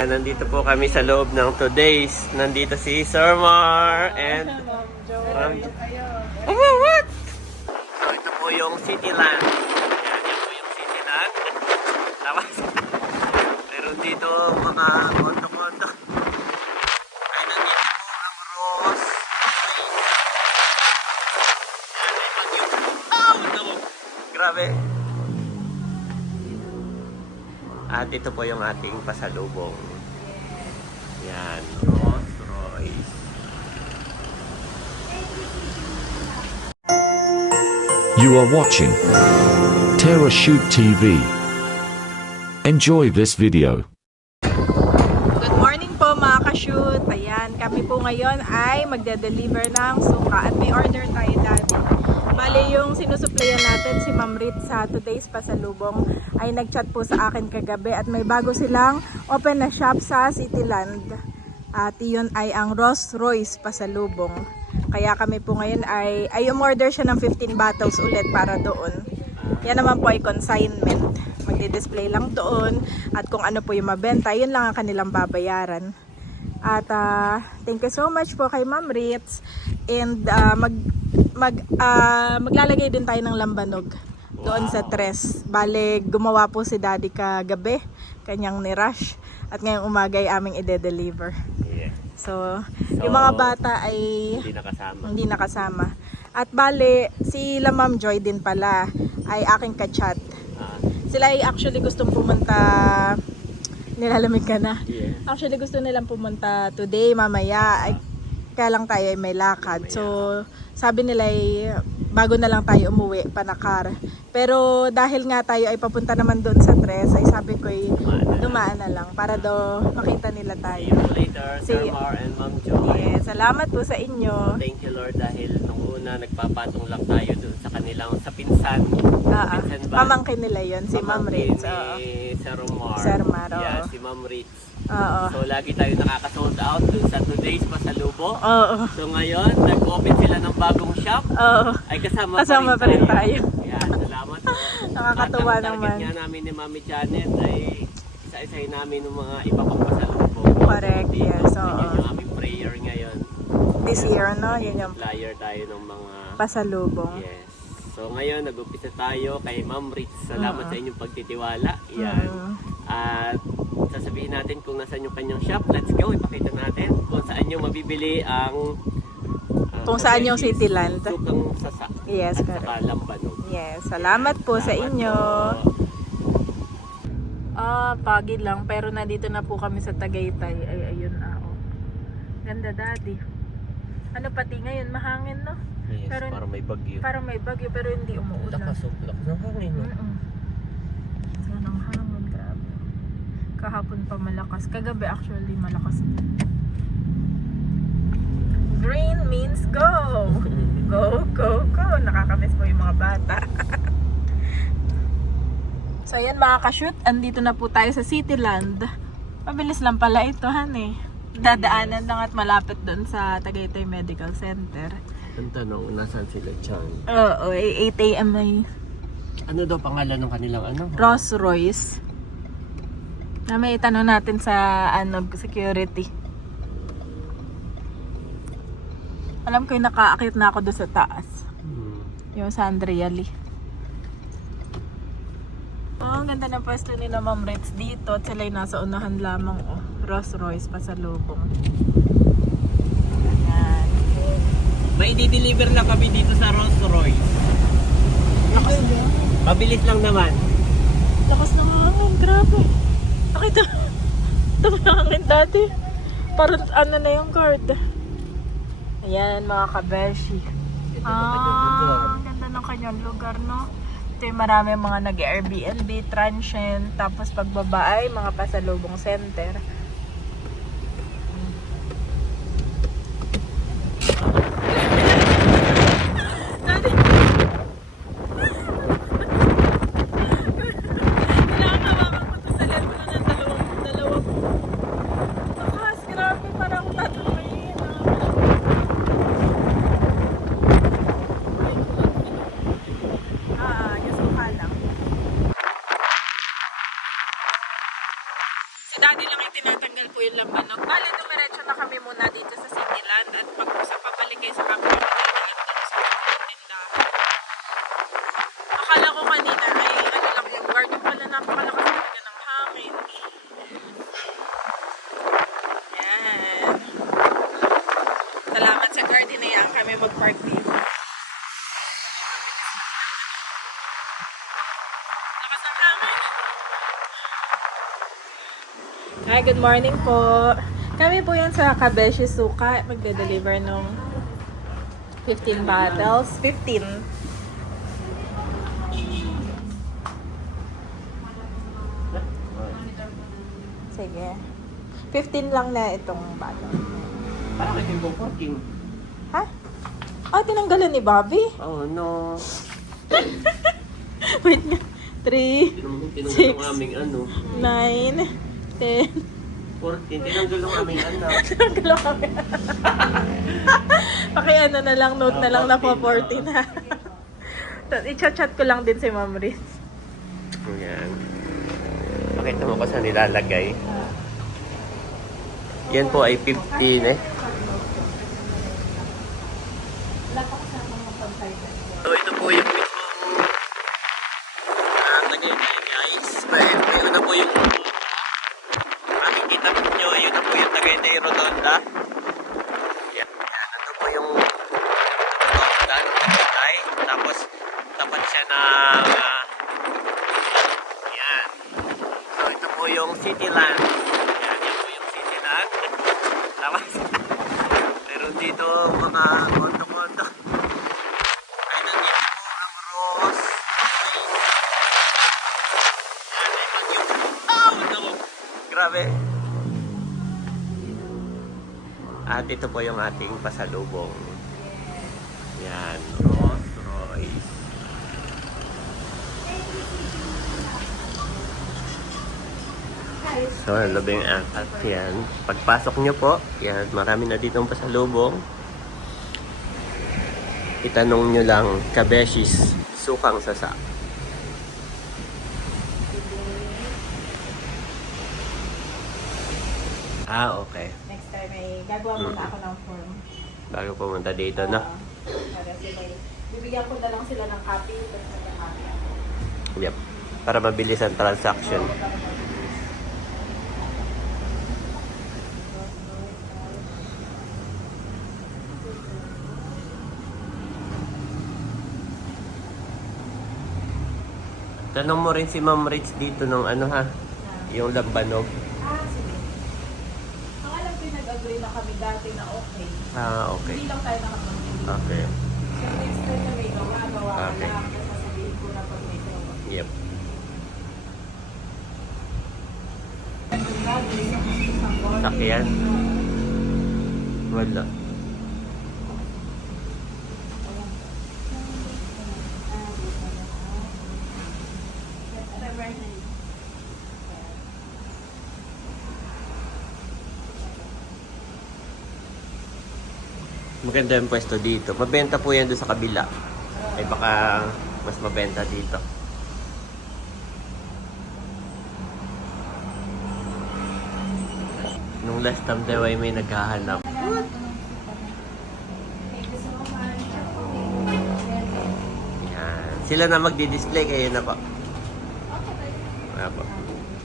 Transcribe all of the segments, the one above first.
Nandito po kami sa loob ng Today's. Nandito si Sir Mar and oh, what? So, ito po yung Cityland. Yan po yung Cityland. Tapos, meron dito mga kondo-kondo. Ay, nandito po ang Rose. Yan, may pag-yung. Oh, no! Grabe. At ito po yung ating pasalubong. Yan, Rolls Royce. You are watching Terra Shoot TV. Enjoy this video. Good morning po mga ka-shoot. Ayan, kami po ngayon ay magde-deliver ng suka at may order tayo dati. Bale, yung sinusuplayan natin si Ma'am Rit sa Today's Pasalubong ay nag-chat po sa akin kagabi at may bago silang open na shop sa Cityland. At yun ay ang Rolls Royce Pasalubong. Kaya kami po ngayon ay umorder siya ng 15 bottles ulit para doon. Yan naman po ay consignment. Magdi-display lang doon at kung ano po yung mabenta, yun lang ang kanilang babayaran. At thank you so much po kay Ma'am Ritz. And maglalagay din tayo ng lambanog doon sa tres. Bale, gumawa po si Daddy kagabi, kanyang ni-rush. At ngayong umaga ay aming ide-deliver. Yeah. So, yung mga bata ay hindi nakasama. At bale, si Ma'am Joy din pala ay aking kachat. Sila ay actually gustong pumunta, nilalamig ka na. Yeah. Actually gusto nilang pumunta today, mamaya. Ay, kaya lang tayo ay may lakad. So, sabi nila ay bago na lang tayo umuwi, panakar. Pero dahil nga tayo ay papunta naman doon sa tres, ay sabi ko ay dumaan na lang para daw makita nila tayo. See you later, Sir Mar and Ma'am Joy. Yes, salamat po sa inyo. Thank you Lord dahil nung una nagpapatong lang tayo doon sa kanilang sa pinsan. Pinsan ba? Pamangkin nila yon si Ma'am Ritz. Ni Sir Mar. Sir Mar, Yeah, si Ma'am Ritz. Oo. So lagi tayo nakaka-sold out doon sa Today's Pasalubong. Oo. So ngayon, nag-open sila ng bagong shop. Oo. Ay kasama pa rin tayo. Yeah, salamat po. Nakakatuwa at ang naman. target nga namin ni Mami Janet ay isa-isahin namin ng mga iba pang pasalubong. Correct, yes. So, yun yung aming prayer ngayon. This year, no? Yun yung Flyer tayo ng mga pasalubong. Yes. So ngayon, nag-umpisa tayo kay Ma'am Ritz. Salamat sa inyong pagtitiwala. Yan. At sasabihin natin kung nasaan yung kanyang shop. Let's go, ipakita natin kung saan yung mabibili ang Kung saan yung Cityland. Sukang Sasa. Yes, at correct. saka Lambanog. Yes, salamat po sa inyo. Pagi lang pero nandito na po kami sa Tagaytay. Ay, ayun oh. Ganda, Daddy. Ano pati ngayon, mahangin, no? Yes, Pero, parang may bagyo. Parang may bagyo pero hindi umuulan. Lakas ng hangin. No? Sana ang hangin, grabe. Kahapon pa malakas. Kagabi actually malakas din. Green means go! Go, go, go! Nakakamiss po yung mga bata. So ayan mga ka-shoot, andito na po tayo sa Cityland. Mabilis lang pala ito, han. Dadaanan lang at malapit doon sa Tagaytay Medical Center. Ang tanong, nasaan sila Chan? Oo, 8 AM ay Ano daw pangalan ng kanilang ano? Rolls Royce. Na may itanong natin sa security. Alam ko yung nakaakit na ako doon sa taas. Yung sa Andrea Lee. Oh, ang ganda ng pwesto nila Ma'am Ritz dito. At sila yung nasa unahan lamang. Oh, Rolls Royce pasalubong. Ayan. May i-deliver lang kami dito sa Rolls Royce. Mabilis lang naman. Lakas ng hangin, grabe. Nakita. Tumangin dati. Parang ano na yung guard. Ayan mga kabeshi. Ang ganda ng kanyang lugar, no? Ito yung marami mga nag-Airbnb, transient, tapos pagbaba ay mga pasalubong center. Si Daddy lang yung kami mag-park dito. Lakas ng hangin. Hi, good morning po. Kami po yan sa Kabeshi Suka. Magde-deliver nung 15 bottles. 15. Sige. 15 lang na itong bottle. Parang ito yung working. Ha? Ah, tinanggalan ni Bobby? Oh no. Wait nga. 3, Tinanggal ng aming ano. 9, 10. 14. Tinanggal ng aming anak. Tinanggalan kami. Pakiano na lang, note na lang na po 14 ha. I-chat ko lang din si Ma'am Riz. Ayan. Pakita mo ko saan nilalagay. Yan po ay 15 eh. So ito po yung mismong Tagaytay guys. May una po yung makikita nyo, yun na po yung Tagaytay Rotonda. Yan, ito po yung Rotonda ng Tagaytay. Tapos tapat siya ng yan. So ito po yung Cityland. Yan po yung Cityland. Tapos meron dito mga kondo-kondo. Ay, nandito po ang Rose Place. Yan, ay bagyo. Oh, no! Grabe. At ito po yung ating pasalubong. Yan, Rolls Royce. So, labing angkat yan. Pagpasok nyo po, yan, marami na ditong pasalubong. Itanong nyo lang, Kabeshis, Sukang Sasa. Ah, okay. Next time ay gagawa muna ako ng form. Bago pumunta dito, no? Para sila, bibigyan ko na lang sila ng copy. Tapos nagka-copy ako. Yep. Para mabilis ang transaction. Tanong mo rin si Ma'am Rich dito ng ano ha, yung lambanog. Ah, sige. Ang alam ko, nag-agree na kami dati na okay. Ah, okay. Hindi lang tayo nakapag-agree. Okay. So, next time na may gawa Okay. lang. Kasi sasabihin ko na pag may gawa. Yep. Sakyan? Wala. Maganda yung pwesto dito. Mabenta po yan doon sa kabila. Ay baka mas mabenta dito. Nung last time daw ay may naghahanap. Yan. Sila na magdi-display, kayo na po. Wala po.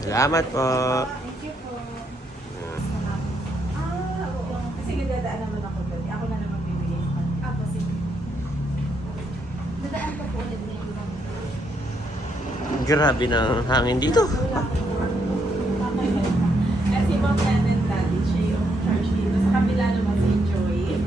Salamat po. Thank you po. Oo. Kasi nagdadaan naman ako doon. Ako na naman bibigay. Ako, sige. Nadaan pa po ulit ngayon. Grabe ng hangin dito. Wala ko. Kasi mom and daddy, siya yung charge dito. Sa kabila naman si Joy.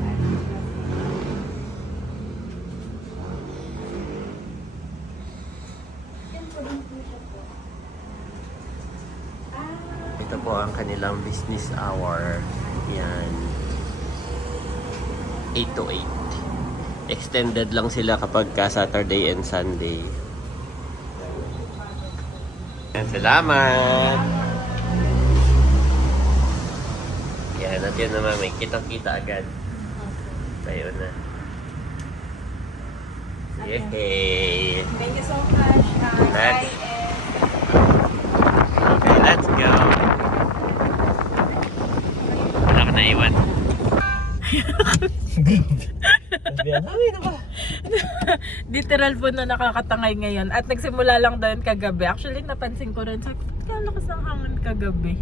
Ito po ang kanilang business hour. Yan. 8 to 8. Extended lang sila kapag ka Saturday and Sunday. Yan, salamat! Yan, at yun naman, may kitang-kita agad. Tayo na. Yay! Thank you so much. Next. Bye. Okay, let's go! Wala ka naiwan. Literal po na nakakatangay ngayon. At nagsimula lang doon kagabi. Actually, napansin ko rin. Sabi ko, kaya lakas ng hangin kagabi.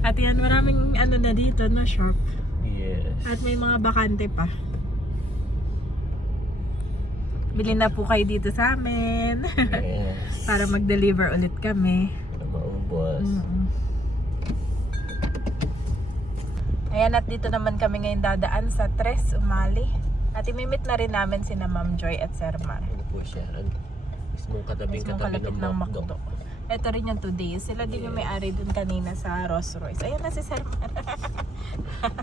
At yan, maraming ano na dito na shop. Yes. At may mga bakante pa. Bili na po kayo dito sa amin. Yes. Para mag-deliver ulit kami. Para maubos. Ayan, at dito naman kami ngayon dadaan sa Tres Umali. At imimit na rin namin sina Ma'am Joy at Sir Mar. Ano po siya? Mismong Mismong katabing-katabi kalapit ng ng McDo. Macdo. Ito rin yung 2 days. Sila din yung may-ari dun kanina sa Rolls Royce. Ayan na si Sir Mar.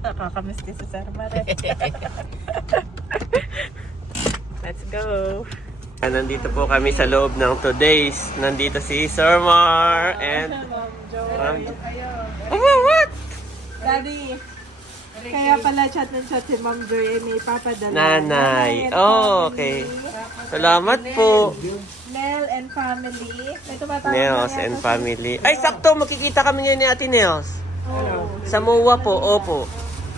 Nakakamiss din si Sir Mar. Let's go! Nandito po kami sa loob ng 2 days. Nandito si Sir Mar and Ma'am Oh, what? Daddy, kaya pala chat ng chat si Ma'am Joy may papadala. Nanay. Oh, okay. Salamat po. Nel and family. May tumatawag Nels na and yata family. Ay, sakto. Makikita kami ngayon ni Ate Nels. Oh. Sa MOA po. Opo.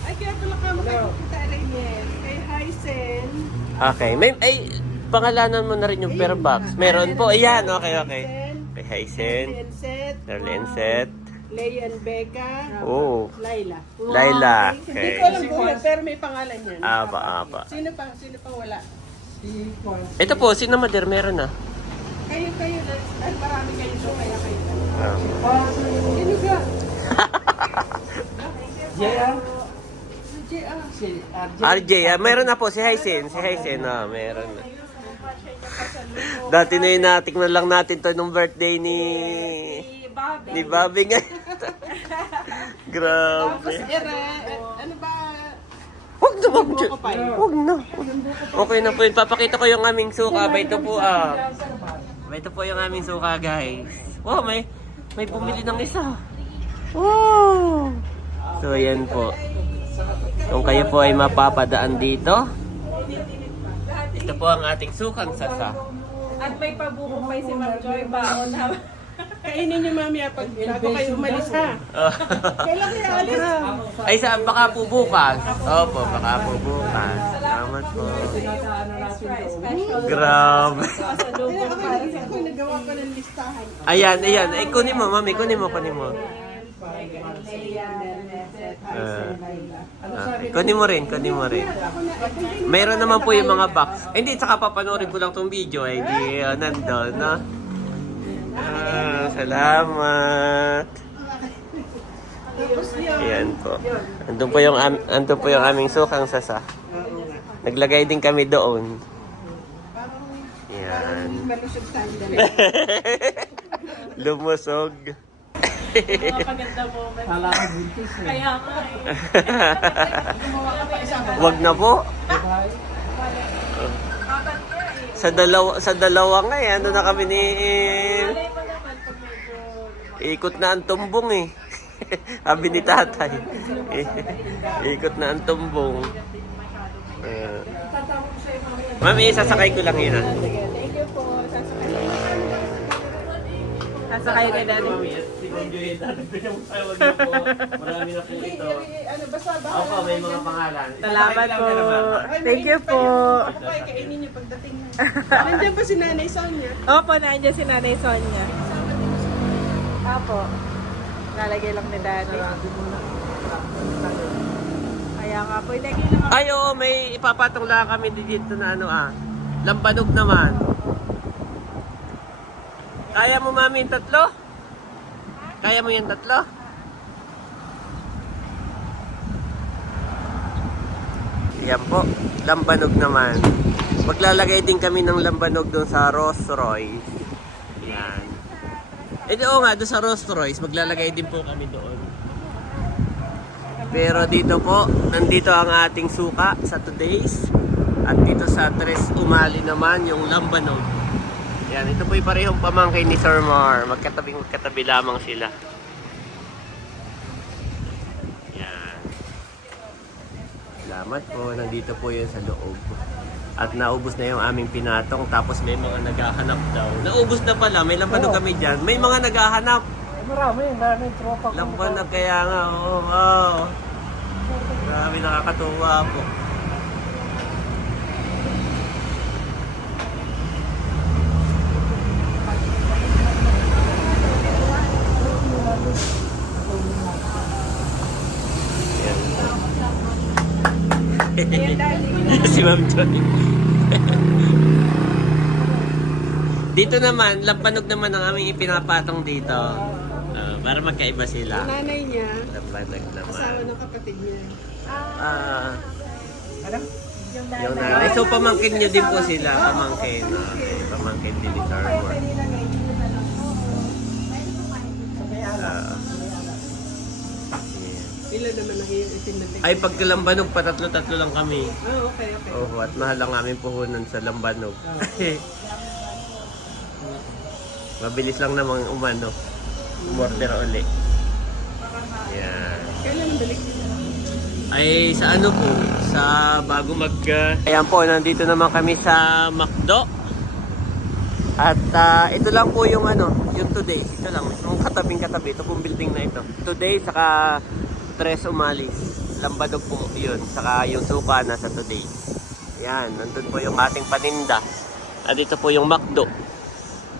Ay, kaya pala ka makikita rin yan. Kay Hysen. Okay. Ay, pangalanan mo na rin yung per box. Meron po. Ayan. Okay, okay. Kay Hysen. Darlenset. Leia and Becca. Oh. Laila. Laila. Hindi Okay. ko alam kung yan, pero may pangalan yan. Apa. Sino pa wala? Ito po, si Namader meron na. Kayo, dahil marami kayo doon, kaya kayo. Ah. Sino ka? RJ, meron na po si Hysen. Si Hysen, meron na. Dati na yun natikman lang natin to nung birthday ni Bobby nga. Grabe. Ano ba? Wag na. Wag na. Okay na po yun. Papakita ko yung aming suka. Ito po Ito po yung aming suka, guys. Wow, may bumili ng isa. Wow. So, yan po. Kung kayo po ay mapapadaan dito, ito po ang ating sukang sasa. At may pabukong pa si Ma'am Joy baon na. Kainin niyo mamaya pag bago kayo umalis ha. Kailan kayo alis? Ay, baka po bukas. Opo, baka po bukas. Salamat po. Grabe. Ako nagawa pa ng listahan. Ayan. Ay, kunin mo, mami. Kunin mo. Okay. Kunin mo rin. Mayroon naman po yung mga box. Ay, hindi, tsaka papanoorin ko lang tong video. Ay, di, nandun, no? Salamat. Ayan po. Andun po yung aming sukang sasa. Naglagay din kami doon. Yan. Malusog tayo dali. Lumusog. Maganda moment. Kaya nga Wag na po. Sa dalawa nga eh. Ano na kami ni... Ikot na ang tumbong eh. Sabi ni tatay. Ikot na ang tumbong. Mami, sasakay ko lang yun. Thank you po. Sasakay kay Daddy. Marami na po ito. Ano basta ba? Opo, may mga pangalan. Salamat po. Thank you po. Ako pa kainin niyo pagdating na. Nandiyan pa si Nanay Sonia. Opo, nandiyan si Nanay Sonia. Opo. Lalagay lang ni Daddy. Kaya nga po, ilagay lang. Ay, oo, may ipapatong lang kami dito na Lampanog naman. Kaya mo, mami, yung 3? Kaya mo yung 3? Yan po, lambanog naman. Maglalagay din kami ng lambanog doon sa Rolls Royce. Yan. Oo nga, doon sa Rolls Royce, maglalagay din po kami doon. Pero dito po, nandito ang ating suka sa today's. At dito sa Tres Umali naman, yung lambanog. Yan, ito po yung parehong pamangkin ni Sir Mar. Magkatabi lamang sila. Yan. Salamat po, nandito po yun sa loob. At naubos na yung aming pinatong, tapos may mga naghahanap daw. Naubos na pala, may lambanog kami dyan. May mga naghahanap. Marami tropa. Lambanog kaya nga, oo. Wow. Grabe, nakakatuwa po. Ayan, Daddy. Si Ma'am Joy. Dito naman, lampanog naman ang aming ipinapatong dito. Para magkaiba sila. Yung nanay niya, Lampanog asawa naman. ng kapatid niya. Yung nanay. So, pamangkin nyo din po sila. Pamangkin. Okay. Pamangkin din ni Sir Mark. Ilan naman ang iyong itinatid? Ay, pagka Lambanog, patatlo-tatlo lang kami. Okay. Oo, at mahal ang aming puhunan sa Lambanog. Mabilis lang namang umano. Umorder uli. Yan. Kailan ang balik? Ay, sa ano po? Sa bago Ayan po, nandito naman kami sa McDo. At ito lang po yung yung today. Ito lang, yung katabing-katabi. Ito pong building na ito. Today, saka Tres Umalis. Lambanog po yun. Saka yung suka na sa today. Yan, nandun po yung ating paninda. At ito po yung McDo.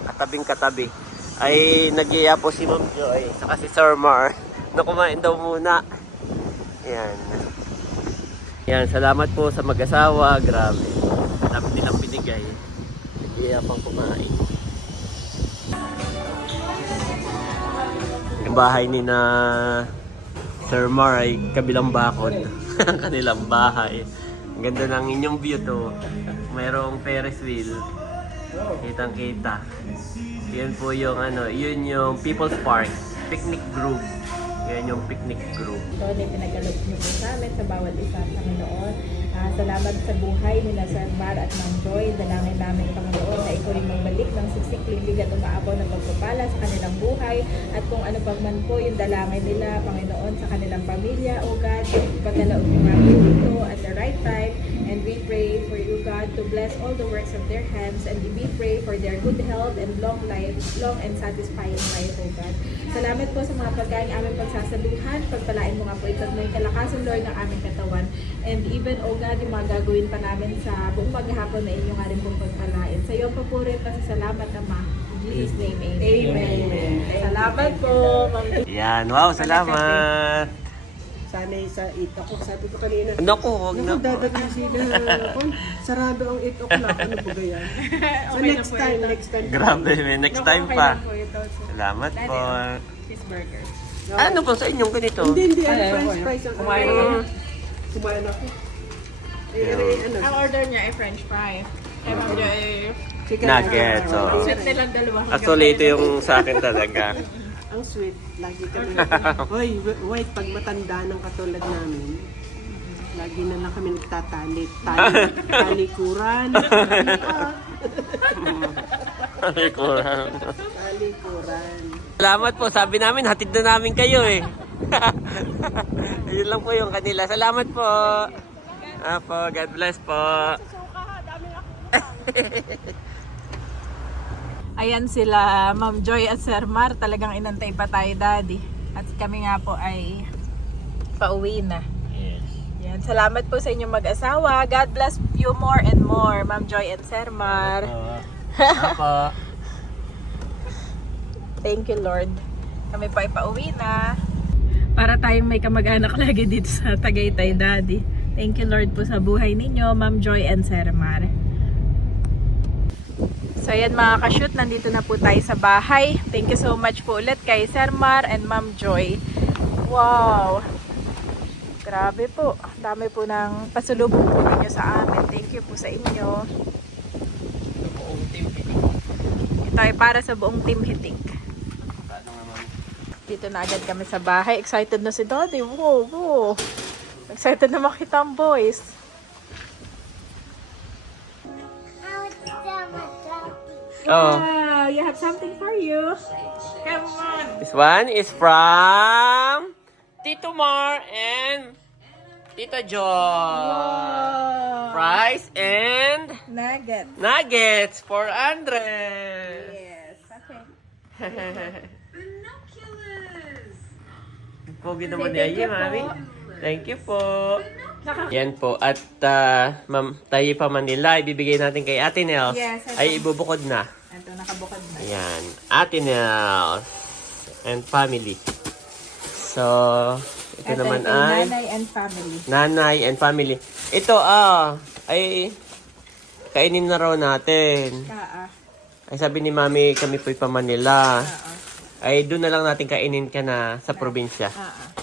Katabing-katabi. Ay, nag-iya po si Ma'am Joy. Saka si Sir Mar. Na kumain daw muna. Yan. Yan, salamat po sa mag-asawa. Grabe. Dami nilang binigay. Nag-iya pang kumain. Yung bahay ni na Sir Mar ay kabilang bakod. Ang kanilang bahay. Ang ganda ng inyong view to. Mayroong Ferris wheel. Kitang-kita. Yan po yung yun yung People's Park. Picnic group. Yan yung picnic group. Ito na pinagalob niyo po sa amin sa bawat isa, Panginoon. Salamat sa buhay nila Sir Mar at Ma'am Joy. Dalangin namin, Panginoon, na ikaw rin magbalik ng siksik-lilig at umaabaw ng pagpapala sa kanilang buhay. At kung ano pag man po yung dalangin nila, Panginoon, sa kanilang pamilya, O God, pagkalaog mo nga po ito at the right time. And we pray for you, God, to bless all the works of their hands. And we pray for their good health and long life, long and satisfying life, O God. Salamat po sa mga pagkain aming pagsasaluhan. Pagpalain mo nga po ito at may kalakasan, Lord, ng aming katawan. And even, O God, yung mga gagawin pa namin sa buong maghapon na inyo nga rin pong pagpalain. Sa iyo pa po rin pasasalamat, Ama. In Jesus' name, amen. Amen. Salamat po, Ma'am. Yan, wow, salamat. Sanay sa 8 o'clock. Sabi ko kanina, Naku, huwag na naku, po. dadating sila. Sarado ang 8 o'clock. Ano po ganyan? So next time. Grabe, may next time pa. Salamat po. Cheeseburger. Ano po sa inyong ganito? Hindi. French fries ang kumain ako. Ang order niya ay french fry. Kaya Ma'am Joy ay Chicken Nuggets, oh. sweet nilang dalawa. Actually, ito yung sa akin talaga. Ang sweet. Lagi kami. Hoy, wait, pag matanda ng katulad namin, lagi na lang kami nagtatalit. Talikuran. Talikuran. Talikuran. Salamat po. Sabi namin, hatid na namin kayo eh. Yun lang po yung kanila. Salamat po. Apo, God bless po. Ayan sila, Ma'am Joy at Sir Mar. Talagang inantay pa tayo, Daddy. At kami nga po ay pauwi na. Yes. Yan. Salamat po sa inyong mag-asawa. God bless you more and more, Ma'am Joy and Sir Mar. Apo. Thank you, Lord. Kami pa ay pauwi na. Para tayong may kamag-anak lagi dito sa Tagaytay, Daddy. Thank you, Lord, po sa buhay ninyo, Ma'am Joy and Sir Mar. So ayan mga ka-shoot, nandito na po tayo sa bahay. Thank you so much po ulit kay Sir Mar and Ma'am Joy. Wow! Grabe po. Dami po ng pasulubong po ninyo sa amin. Thank you po sa inyo. Ito ay para sa buong Team Hitik. Dito na agad kami sa bahay. Excited na si Daddy. Wow, wow. Excited na makita ang boys. Oh. Wow, you have something for you. Come on. This one is from Tito Mar and Tita Joy. Wow. Fries and Nugget. nuggets for Andres. Yes. Okay. Pogi naman Say thank niya, you po. Mami. Thank you po. Yan po. At ma'am, tayo pa Manila, ibibigay natin kay Ate Nels. Yes, ito. Ay ibubukod na. Ito, nakabukod na. Ayan. Ate Nels and family. So, Ito Ito naman kay ay nanay and family. nanay and family. Ito ay kainin na raw natin. Ay sabi ni Mami, kami po'y pa Manila. Ay doon na lang natin kainin ka na sa probinsya.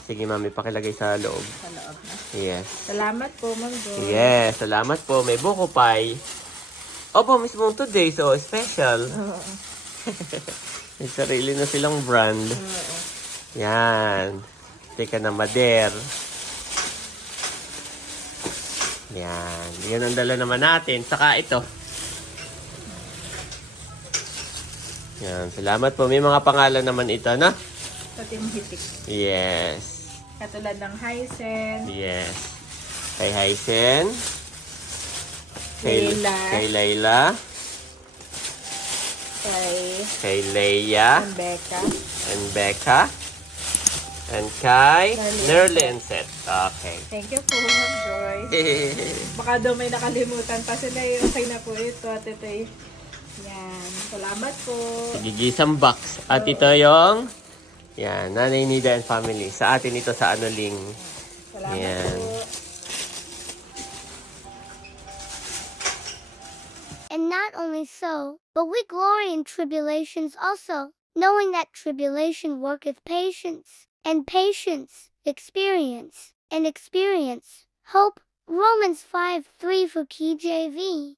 Sige Mami, pakilagay sa loob. Sa loob na. Yes. Salamat po, Ma'am Joy. Yes, salamat po. May buko pie. Opo, mismo today, so special. May sarili na silang brand. Yan. Teka na, Mader. Yan. Yan ang dala naman natin. Saka ito. Yan. Salamat po. May mga pangalan naman ito, no? Sa Team Hitik. Yes. Katulad ng Hysen. Yes. Kay Hysen. Layla. Kay Layla. Kay Leia. And Becca. And Becca. And kay Nerly. Nerly and Seth. Okay. Thank you po, Ma'am Joy. Baka daw may nakalimutan pa sila. Okay na po ito at ito eh. Yan. Salamat po. Gigisang box. At ito yung yan, Nanay Nida and family. Sa atin ito sa Anoling. Salamat Yan. po. And not only so, but we glory in tribulations also, knowing that tribulation worketh patience, and patience, experience, and experience, hope. Romans 5:3 for KJV.